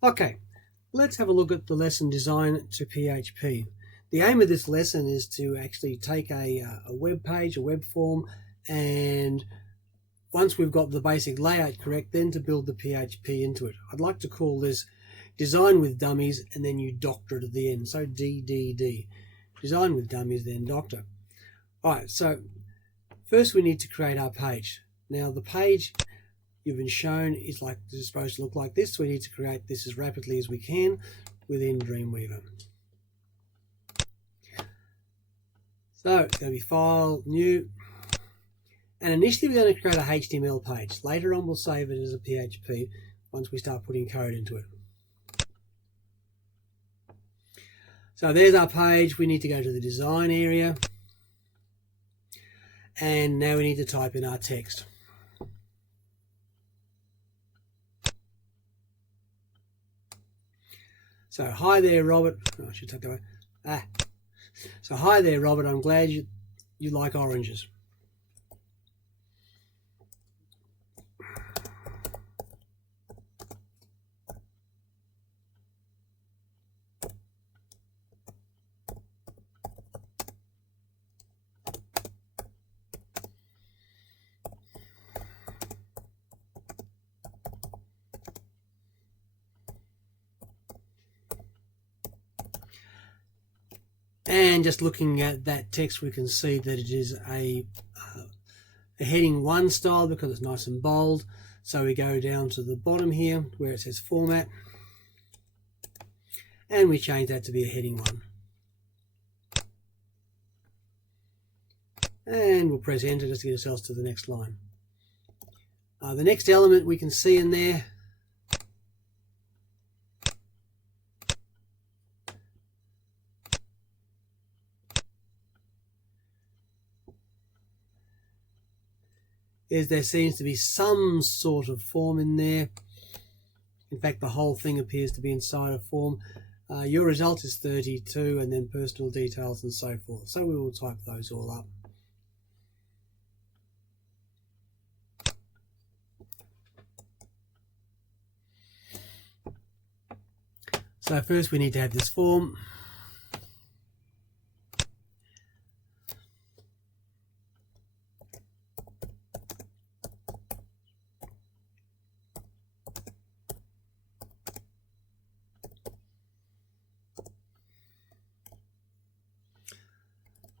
Okay, let's have a look at the lesson Design to PHP. The aim of this lesson is to actually take a web page, a web form, and once we've got the basic layout correct, then to build the PHP into it. I'd like to call this Design with Dummies, and then you doctor it at the end. So DDD. Design with Dummies, then doctor. Alright, so first we need to create our page. Now the page you've been shown is supposed to look like this. So we need to create this as rapidly as we can within Dreamweaver. So it's going to be File, New, and initially we're going to create a HTML page. Later on we'll save it as a PHP once we start putting code into it. So there's our page. We need to go to the design area, and now we need to type in our text. So hi there, Robert. Oh, I should take that away. So hi there, Robert. I'm glad you like oranges. And just looking at that text, we can see that it is a heading 1 style because it's nice and bold. So we go down to the bottom here where it says format, and we change that to be a heading 1. And we'll press enter just to get ourselves to the next line. The next element we can see in there is there seems to be some sort of form in there. In fact, the whole thing appears to be inside a form. Your result is 32, and then personal details and so forth. So we will type those all up. So first we need to have this form.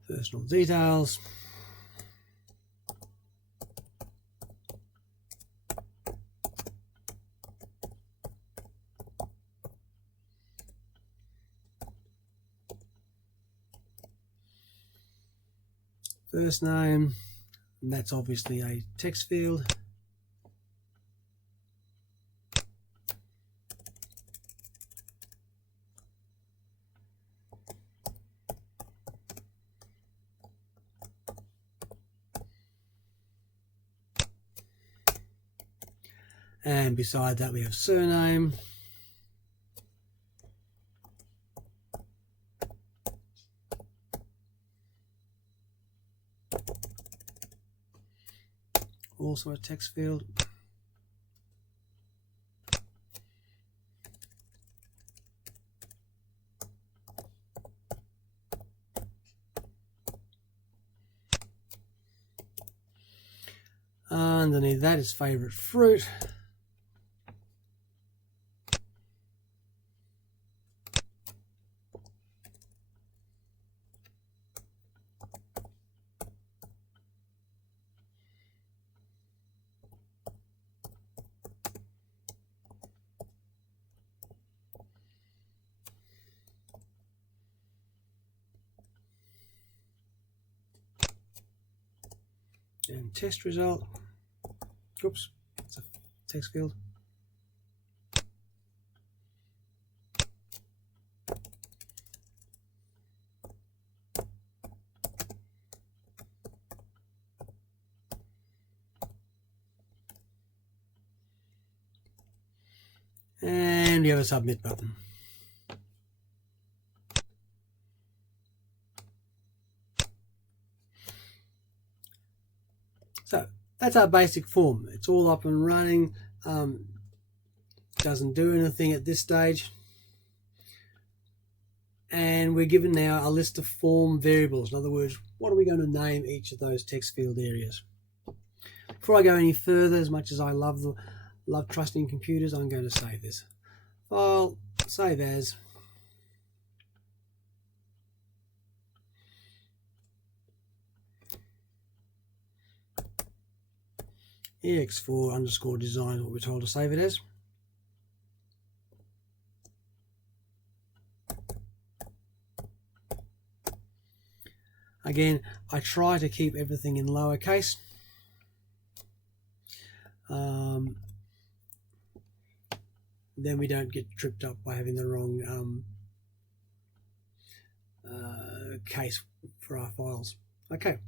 Personal details. First name, and that's obviously a text field. And beside that we have surname. Also a text field. Underneath that is favorite fruit. And test result. Oops, it's a text field. And we have a submit button. So that's our basic form. It's all up and running. doesn't do anything at this stage. And we're given now a list of form variables. In other words, what are we going to name each of those text field areas? Before I go any further, as much as I love trusting computers, I'm going to save this. File, save as. ex4 underscore design, what we're told to save it as. Again, I try to keep everything in lowercase. Then we don't get tripped up by having the wrong case for our files. Okay,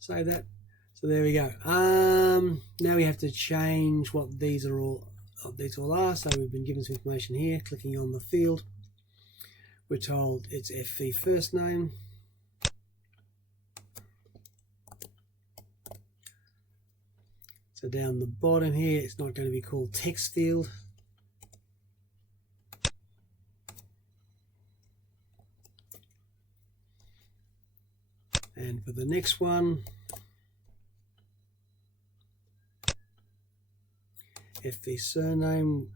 save that. So there we go. Now we have to change what these all are. So we've been given some information here. Clicking on the field, we're told it's FV first name. So down the bottom here, it's not going to be called text field. And for the next one, FV surname,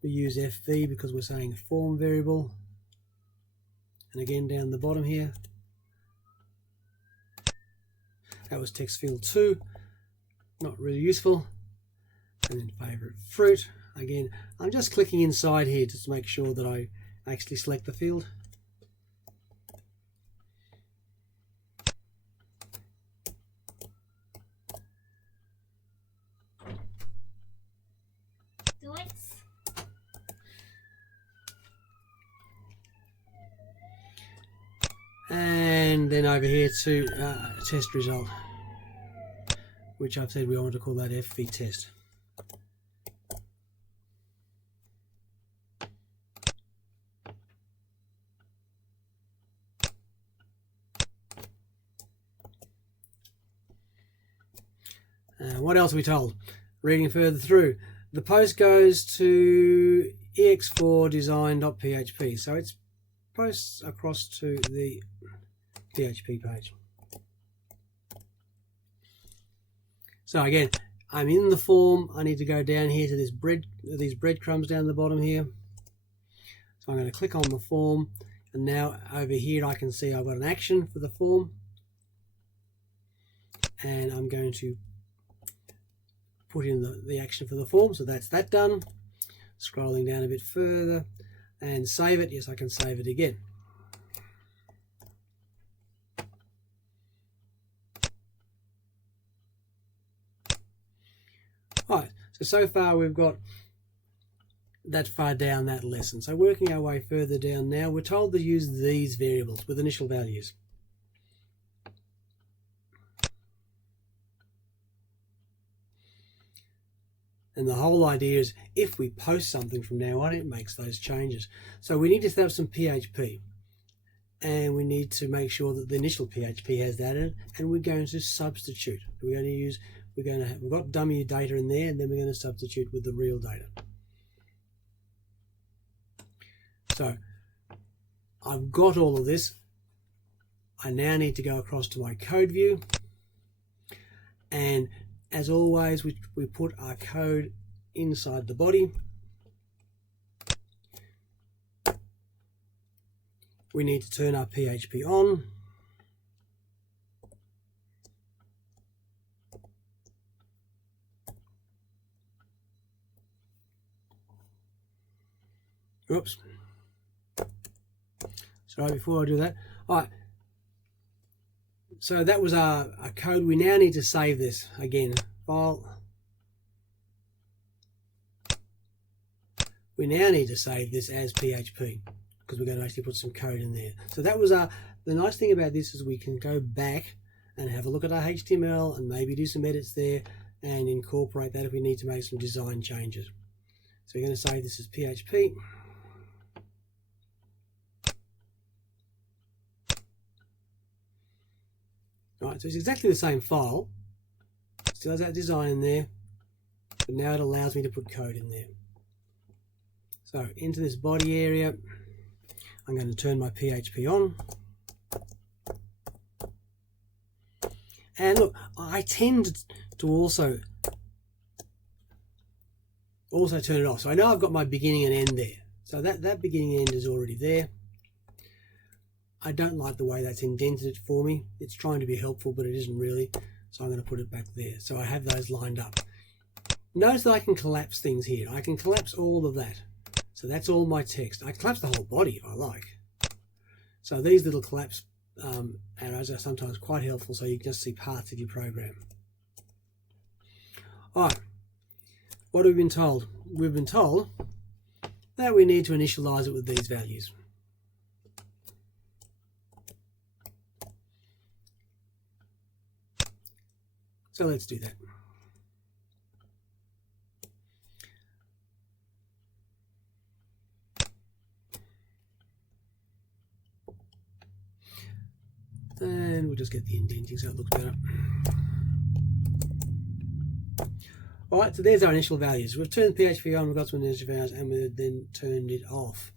we use FV because we're saying form variable. And again, down the bottom here, that was text field 2, not really useful. And then favorite fruit, again, I'm just clicking inside here just to make sure that I actually select the field. And then over here to test result, which I've said we want to call that FV test. What else are we told? Reading further through, the post goes to ex4 design.php, so it's posts across to the PHP page. So again, I'm in the form. I need to go down here to these breadcrumbs down the bottom here. So I'm going to click on the form, and now over here I can see I've got an action for the form, and I'm going to put in the action for the form. So that's that done. Scrolling down a bit further and save it. Yes, I can save it again. Alright, so far we've got that far down that lesson. So working our way further down now, we're told to use these variables with initial values. And the whole idea is if we post something from now on, it makes those changes. So we need to set up some PHP, and we need to make sure that the initial PHP has that in it, and we're going to substitute. We've got dummy data in there, and then we're going to substitute with the real data. So I've got all of this. I now need to go across to my code view, and as always, we put our code inside the body. We need to turn our PHP on. Oops. Sorry, before I do that. All right. So that was our code. We now need to save this again. File. We now need to save this as PHP because we're going to actually put some code in there. So that was the nice thing about this is we can go back and have a look at our HTML and maybe do some edits there and incorporate that if we need to make some design changes. So we're going to save this as PHP. Right, so it's exactly the same file, still has that design in there, but now it allows me to put code in there. So into this body area, I'm going to turn my PHP on. And look, I tend to also turn it off. So I know I've got my beginning and end there. So that beginning and end is already there. I don't like the way that's indented it for me. It's trying to be helpful, but it isn't really. So I'm going to put it back there. So I have those lined up. Notice that I can collapse things here. I can collapse all of that. So that's all my text. I can collapse the whole body if I like. So these little collapse arrows are sometimes quite helpful, so you can just see parts of your program. All right, what have we been told? We've been told that we need to initialize it with these values. So let's do that. And we'll just get the indenting so it looks better. Alright, so there's our initial values. We've turned PHP on, we've got some initial values, and we've then turned it off.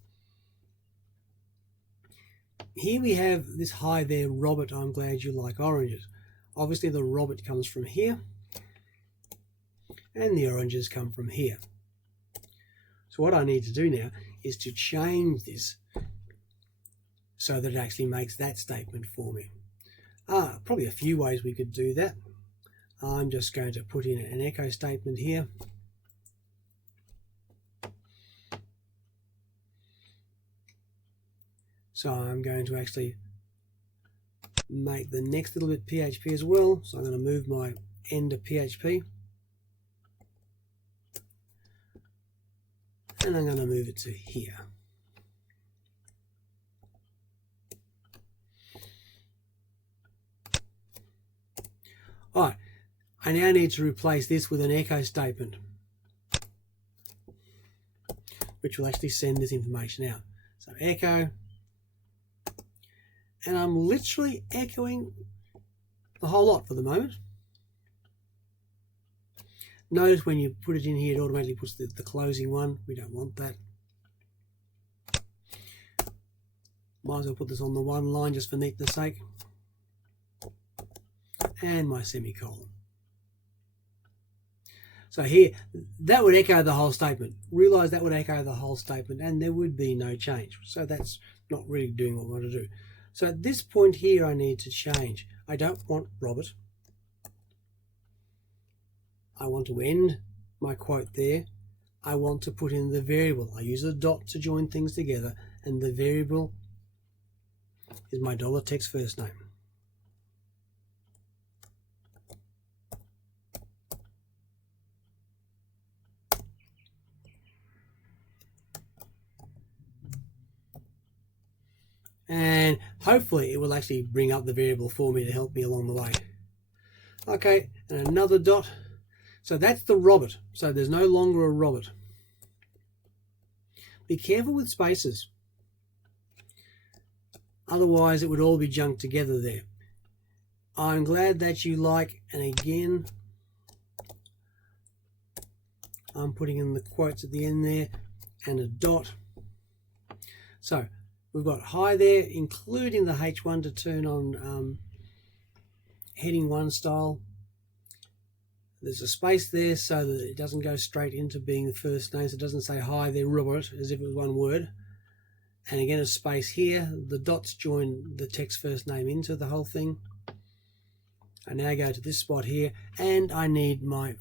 Here we have this hi there, Robert, I'm glad you like oranges. Obviously the Robert comes from here, and the oranges come from here. So what I need to do now is to change this so that it actually makes that statement for me. Probably a few ways we could do that. I'm just going to put in an echo statement here. So I'm going to actually make the next little bit PHP as well. So I'm going to move my end to PHP. And I'm going to move it to here. All right, I now need to replace this with an echo statement, which will actually send this information out. So echo, and I'm literally echoing the whole lot for the moment. Notice when you put it in here, it automatically puts the closing one. We don't want that. Might as well put this on the one line just for neatness sake. And my semicolon. So here, that would echo the whole statement. Realize that would echo the whole statement and there would be no change. So that's not really doing what we want to do. So at this point here, I need to change. I don't want Robert. I want to end my quote there. I want to put in the variable. I use a dot to join things together, and the variable is my $text first name. And hopefully it will actually bring up the variable for me to help me along the way. Okay, and another dot. So that's the Robert. So there's no longer a Robert. Be careful with spaces. Otherwise it would all be junked together there. I'm glad that you like, and again, I'm putting in the quotes at the end there and a dot. So we've got hi there, including the H1 to turn on heading 1 style. There's a space there so that it doesn't go straight into being the first name, so it doesn't say hi there, Robert, as if it was one word. And again, a space here. The dots join the text first name into the whole thing. I now go to this spot here, and I need my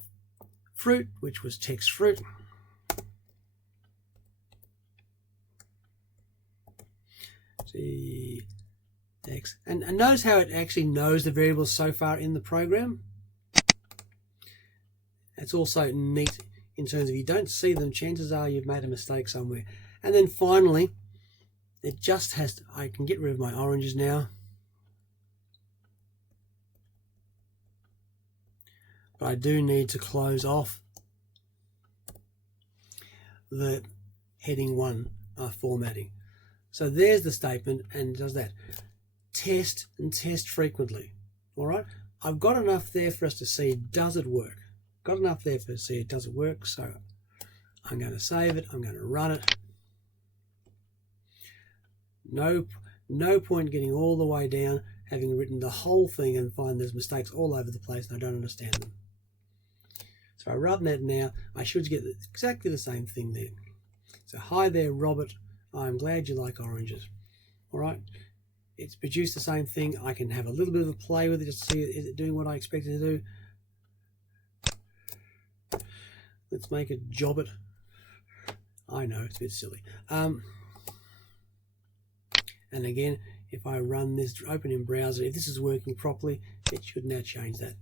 fruit, which was text fruit. See, X. And notice how it actually knows the variables so far in the program. It's also neat in terms of you don't see them, chances are you've made a mistake somewhere. And then finally, it just has to, I can get rid of my oranges now. But I do need to close off the heading 1 formatting. So there's the statement, and it does that. Test and test frequently. All right, I've got enough there for us to see, does it work? Got enough there for us to see, does it work? So I'm going to save it, I'm going to run it. No point getting all the way down, having written the whole thing and find there's mistakes all over the place and I don't understand them. So I run that now. I should get exactly the same thing there. So hi there, Robert. I'm glad you like oranges. All right. It's produced the same thing. I can have a little bit of a play with it just to see is it doing what I expect it to do. Let's make it job it. I know, it's a bit silly. And again, if I run this, open in browser, if this is working properly, it should now change that.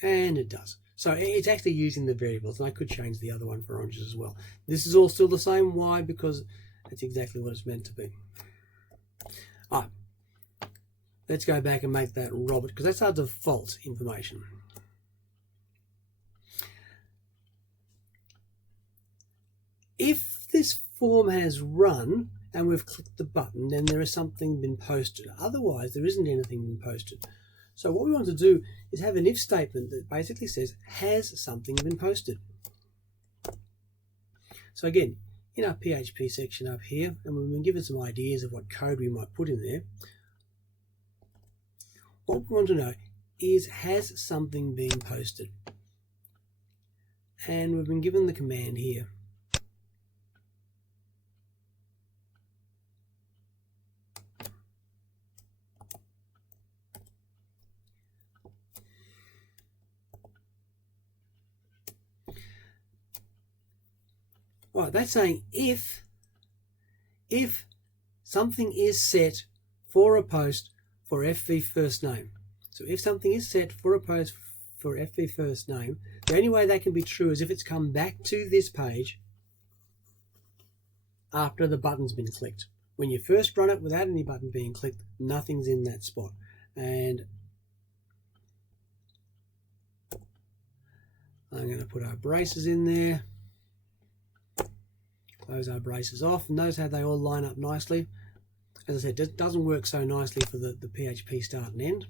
And it does. So it's actually using the variables, and I could change the other one for oranges as well. This is all still the same. Why? Because that's exactly what it's meant to be. All right. Let's go back and make that Robert, because that's our default information. If this form has run and we've clicked the button, then there is something been posted. Otherwise, there isn't anything been posted. So what we want to do is have an if statement that basically says, has something been posted? So again, in our PHP section up here, and we've been given some ideas of what code we might put in there, what we want to know is, has something been posted? And we've been given the command here. Right, that's saying if something is set for a post for FV first name. So if something is set for a post for FV first name, the only way that can be true is if it's come back to this page after the button's been clicked. When you first run it without any button being clicked, nothing's in that spot. And I'm going to put our braces in there. Close our braces off. Notice how they all line up nicely. As I said, it doesn't work so nicely for the PHP start and end,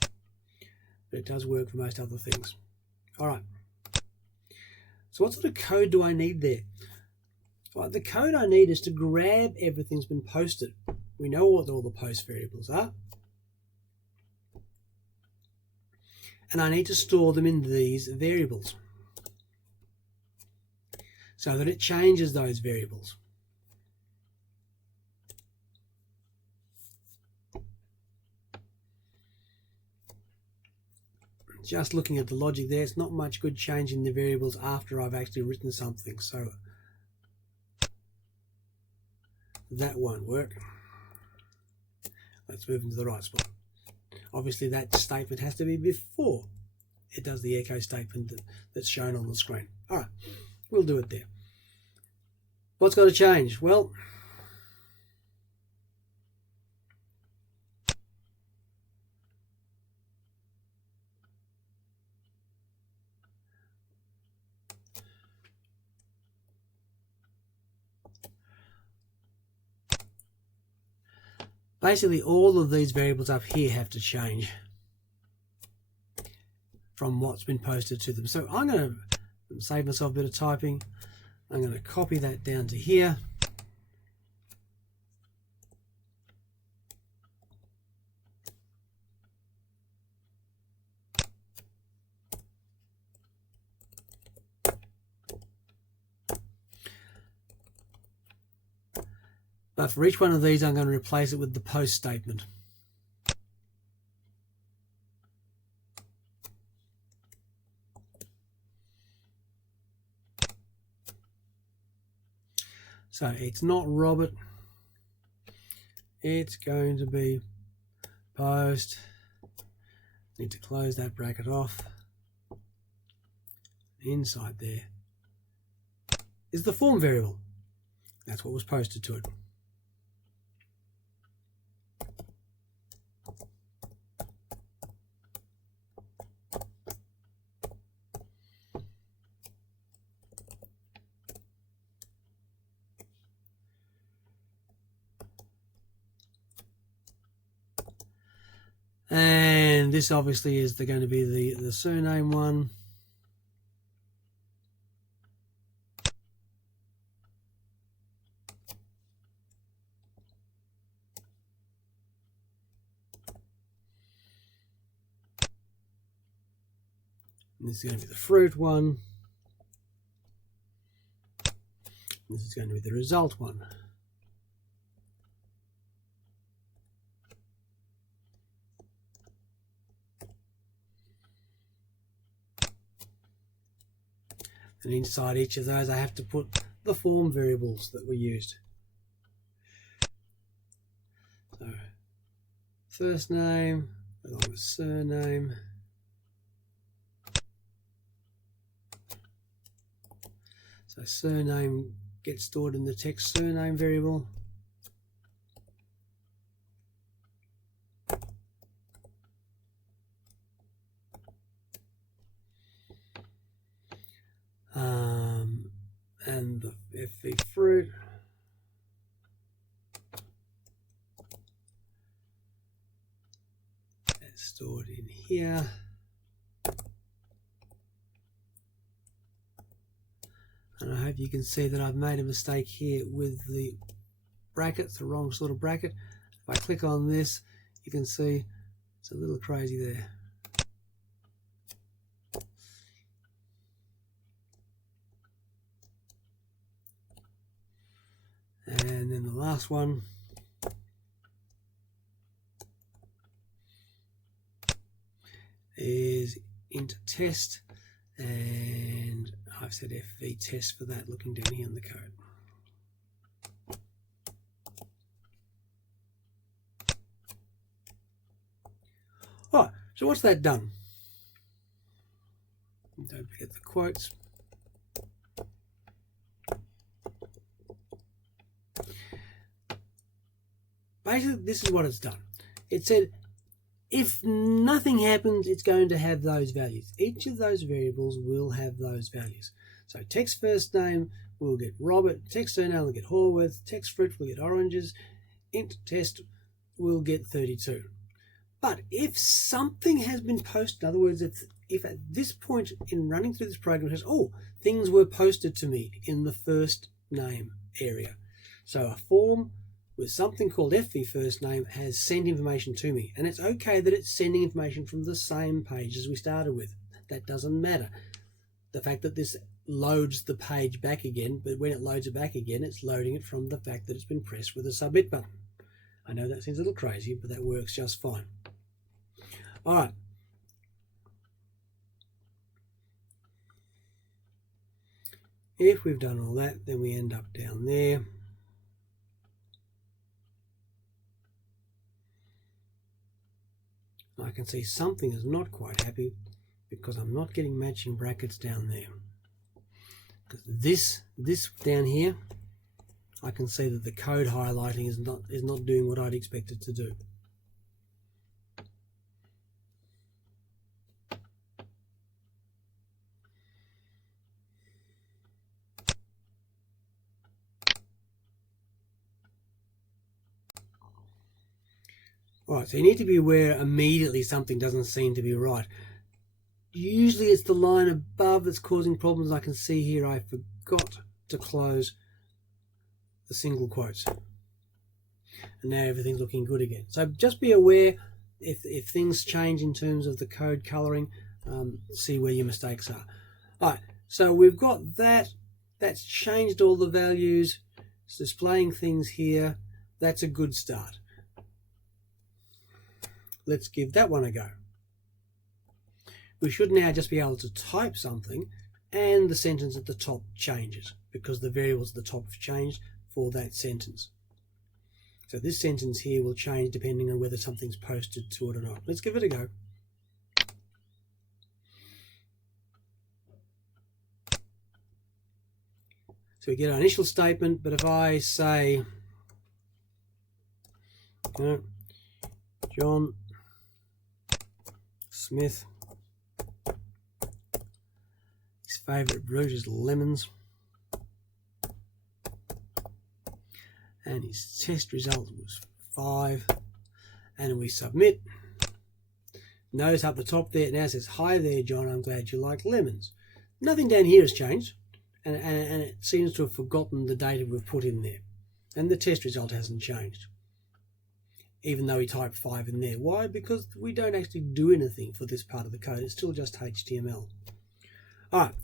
but it does work for most other things. All right. So what sort of code do I need there? Well, the code I need is to grab everything that's been posted. We know what all the post variables are. And I need to store them in these variables so that it changes those variables. Just looking at the logic there, it's not much good changing the variables after I've actually written something, so that won't work. Let's move into the right spot. Obviously that statement has to be before it does the echo statement that's shown on the screen. All right, we'll do it there. What's got to change? Well, basically all of these variables up here have to change from what's been posted to them. So I'm going to save myself a bit of typing. I'm going to copy that down to here. But for each one of these, I'm going to replace it with the post statement. So it's not Robert. It's going to be post. Need to close that bracket off. Inside there is the form variable. That's what was posted to it. And this obviously is going to be the surname one. And this is going to be the fruit one. This is going to be the result one. And inside each of those I have to put the form variables that were used. So first name along with surname. So surname gets stored in the text surname variable. And the FV fruit that's stored in here. And I hope you can see that I've made a mistake here with the brackets, the wrong sort of bracket. If I click on this, you can see it's a little crazy there. And then the last one is int test, and I've said FV test for that, looking down here in the code. Alright, so what's that done? Don't forget the quotes. Basically, this is what it's done. It said if nothing happens, it's going to have those values. Each of those variables will have those values. So text first name will get Robert, text surname will get Hallworth, text fruit will get oranges, int test will get 32. But if something has been posted, in other words, if at this point in running through this program it says, oh, things were posted to me in the first name area. So a form with something called FV first name has sent information to me, and it's okay that it's sending information from the same page as we started with. That doesn't matter. The fact that this loads the page back again, but when it loads it back again, it's loading it from the fact that it's been pressed with a submit button. I know that seems a little crazy, but that works just fine. All right. If we've done all that, then we end up down there. I can see something is not quite happy because I'm not getting matching brackets down there. Because this down here, I can see that the code highlighting is not doing what I'd expect it to do. Alright, so you need to be aware immediately something doesn't seem to be right. Usually it's the line above that's causing problems. I can see here I forgot to close the single quotes. And now everything's looking good again. So just be aware if things change in terms of the code coloring, see where your mistakes are. Alright, so we've got that. That's changed all the values. It's displaying things here. That's a good start. Let's give that one a go. We should now just be able to type something and the sentence at the top changes because the variables at the top have changed for that sentence. So this sentence here will change depending on whether something's posted to it or not. Let's give it a go. So we get our initial statement, but if I say, John Smith, his favourite fruit is lemons, and his test result was 5, and we submit. Notice up the top there it now says, hi there John, I'm glad you like lemons. Nothing down here has changed, and it seems to have forgotten the data we've put in there, and the test result hasn't changed, even though we typed 5 in there. Why? Because we don't actually do anything for this part of the code. It's still just HTML. All right,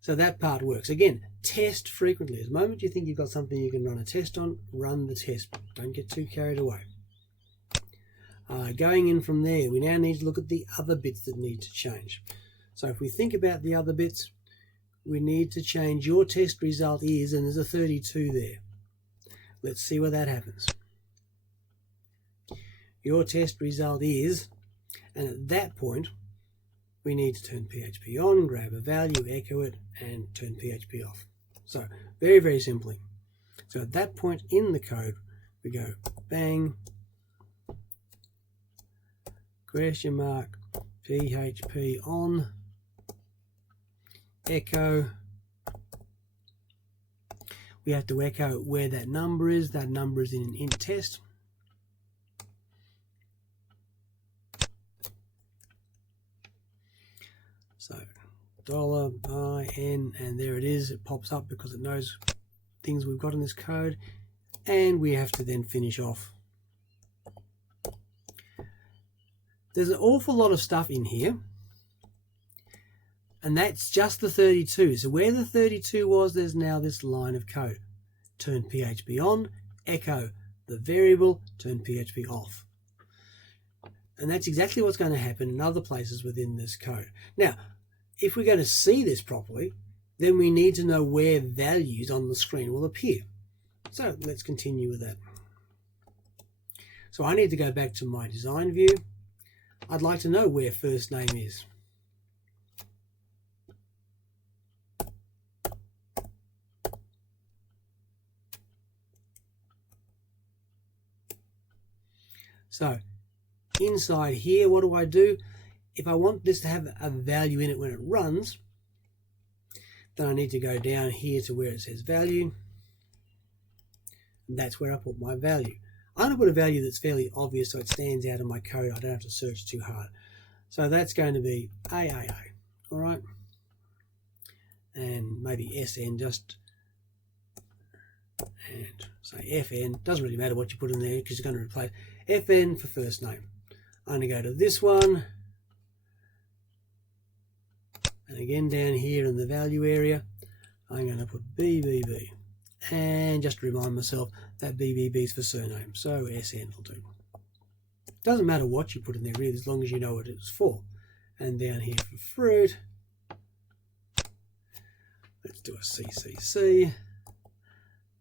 so that part works. Again, test frequently. The moment you think you've got something you can run a test on, run the test. Don't get too carried away. Going in from there, we now need to look at the other bits that need to change. So if we think about the other bits, we need to change your test result is, and there's a 32 there. Let's see what that happens. Your test result is, and at that point, we need to turn PHP on, grab a value, echo it, and turn PHP off. So very, very simply. So at that point in the code, we go bang, question mark, PHP on, echo. We have to echo where that number is. That number is in an int test. So $IN, and there it is. It pops up because it knows things we've got in this code, and we have to then finish off. There's an awful lot of stuff in here, and that's just the 32. So where the 32 was, there's now this line of code. Turn PHP on, echo the variable, turn PHP off. And that's exactly what's going to happen in other places within this code. Now, if we're going to see this properly, then we need to know where values on the screen will appear. So let's continue with that. So I need to go back to my design view. I'd like to know where first name is. So inside here, what do? If I want this to have a value in it when it runs, then I need to go down here to where it says value. And that's where I put my value. I'm going to put a value that's fairly obvious so it stands out in my code. I don't have to search too hard. So that's going to be AAA, all right? And maybe SN just, and say FN. Doesn't really matter what you put in there because you're going to replace FN for first name. I'm going to go to this one. And again down here in the value area, I'm going to put BBB. And just to remind myself that BBB is for surname, so SN will do. Doesn't matter what you put in there really, as long as you know what it's for. And down here for fruit, let's do a CCC.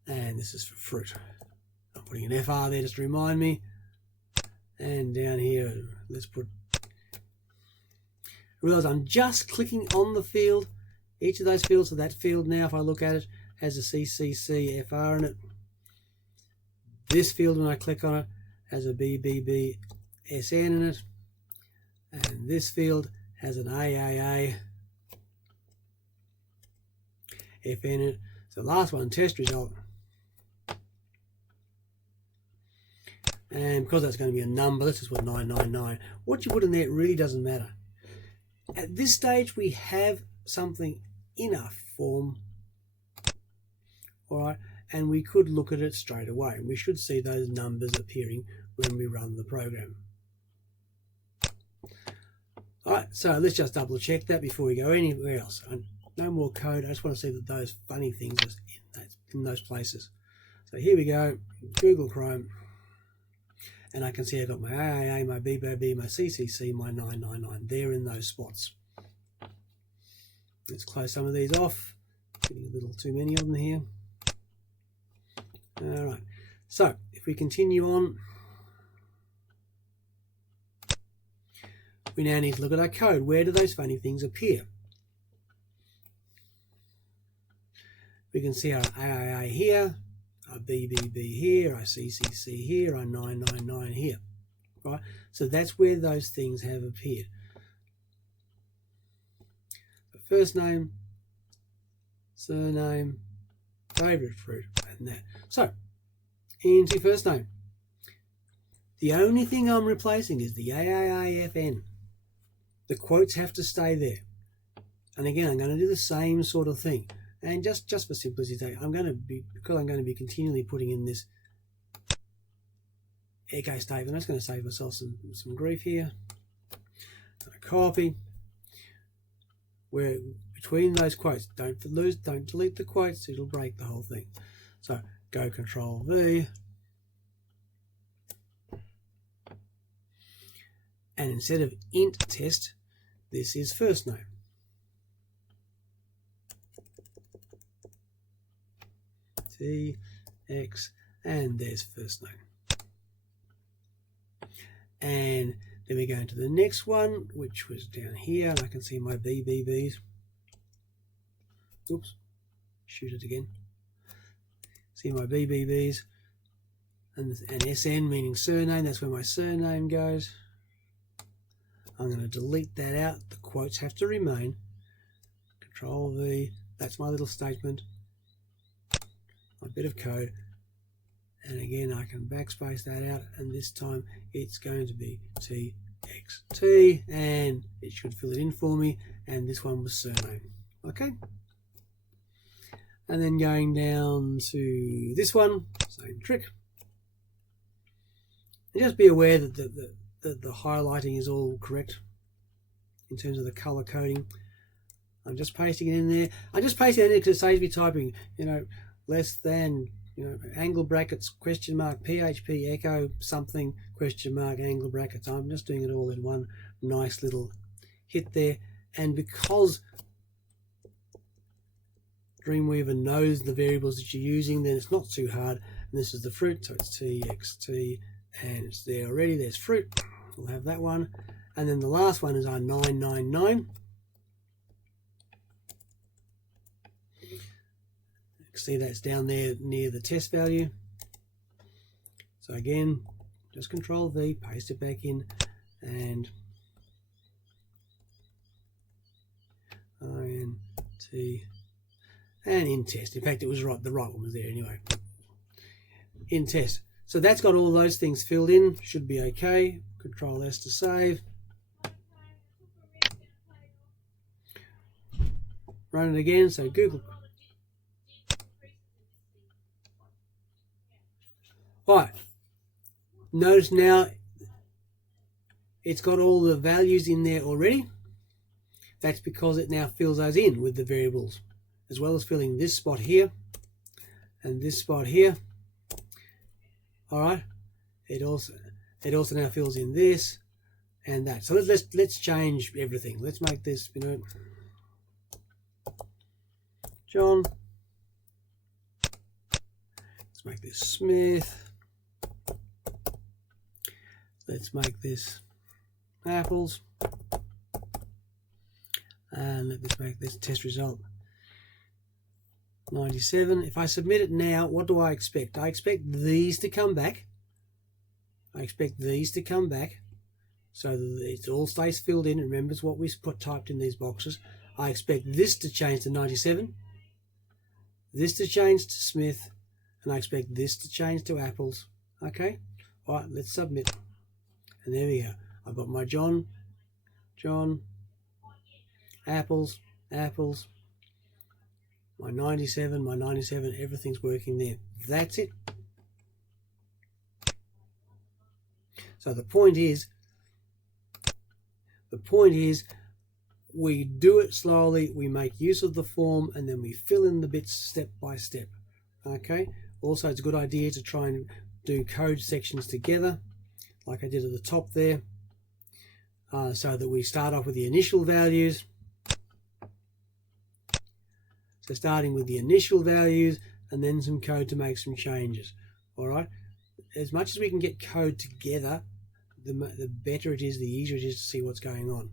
And this is for fruit. I'm putting an FR there just to remind me. And down here, let's put, realize I'm just clicking on the field, each of those fields. So that field now, if I look at it, has a CCC FR in it. This field, when I click on it, has a BBB SN in it. And this field has an AAA FN in it. So the last one, test result. And because that's going to be a number, let's just put 999. What you put in there, it really doesn't matter. At this stage, we have something in our form, all right, and we could look at it straight away. We should see those numbers appearing when we run the program. All right, so let's just double check that before we go anywhere else. No more code. I just want to see that those funny things are in those places. So here we go, Google Chrome. And I can see I've got my AAA, my BBB, my CCC, my 999. They're in those spots. Let's close some of these off. Getting a little too many of them here. All right. So if we continue on, we now need to look at our code. Where do those funny things appear? We can see our AAA here, our BBB here, our CCC here, our 999 here, right? So that's where those things have appeared. The first name, surname, favorite fruit, and that. So, into first name. The only thing I'm replacing is the AAAFN. The quotes have to stay there. And again, I'm going to do the same sort of thing. And just for simplicity's sake, because I'm going to be continually putting in this echo statement, I'm just going to save myself some grief here. So copy, which between those quotes. Don't delete the quotes, it'll break the whole thing. So go Control V, and instead of int test, this is first name. T, X, and there's first name. And then we go into the next one, which was down here, and I can see my BBBs. Oops, shoot it again. See my BBBs, and SN meaning surname, that's where my surname goes. I'm going to delete that out, the quotes have to remain. Control V, that's my little statement, my bit of code, and again I can backspace that out, and this time it's going to be TXT, and it should fill it in for me, and this one was surname. Okay, and then going down to this one, same trick, and just be aware that the highlighting is all correct in terms of the color coding. I'm just pasting it in there. I just paste it in there because it saves me typing, less than, angle brackets, question mark, PHP, echo, something, question mark, angle brackets. I'm just doing it all in one nice little hit there. And because Dreamweaver knows the variables that you're using, then it's not too hard. And this is the fruit, so it's TXT, and it's there already. There's fruit. We'll have that one. And then the last one is our 999. See, that's down there near the test value. So again, just Control V, paste it back in, and INT, and in test. In fact, it was right, the right one was there anyway. In test. So that's got all those things filled in, should be okay. Control S to save. Run it again, so Google. Right, notice now it's got all the values in there already. That's because it now fills those in with the variables, as well as filling this spot here and this spot here. All right, it also now fills in this and that. So let's change everything. Let's make this, John. Let's make this Smith. Let's make this apples, and let's make this test result 97. If I submit it now, what do I expect? I expect these to come back. I expect these to come back, so that it all stays filled in. Remember what we typed in these boxes. I expect this to change to 97, this to change to Smith, and I expect this to change to apples. Okay, all right, let's submit. And there we go. I've got my John, apples, my 97, everything's working there. That's it. So the point is we do it slowly, we make use of the form, and then we fill in the bits step by step. Okay. Also, it's a good idea to try and do code sections together, like I did at the top there, so that we start off with the initial values. So starting with the initial values and then some code to make some changes. All right, as much as we can get code together, the better it is, the easier it is to see what's going on.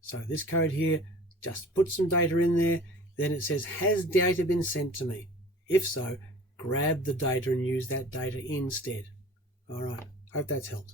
So this code here, just put some data in there, then it says, has data been sent to me? If so, grab the data and use that data instead. All right, hope that's helped.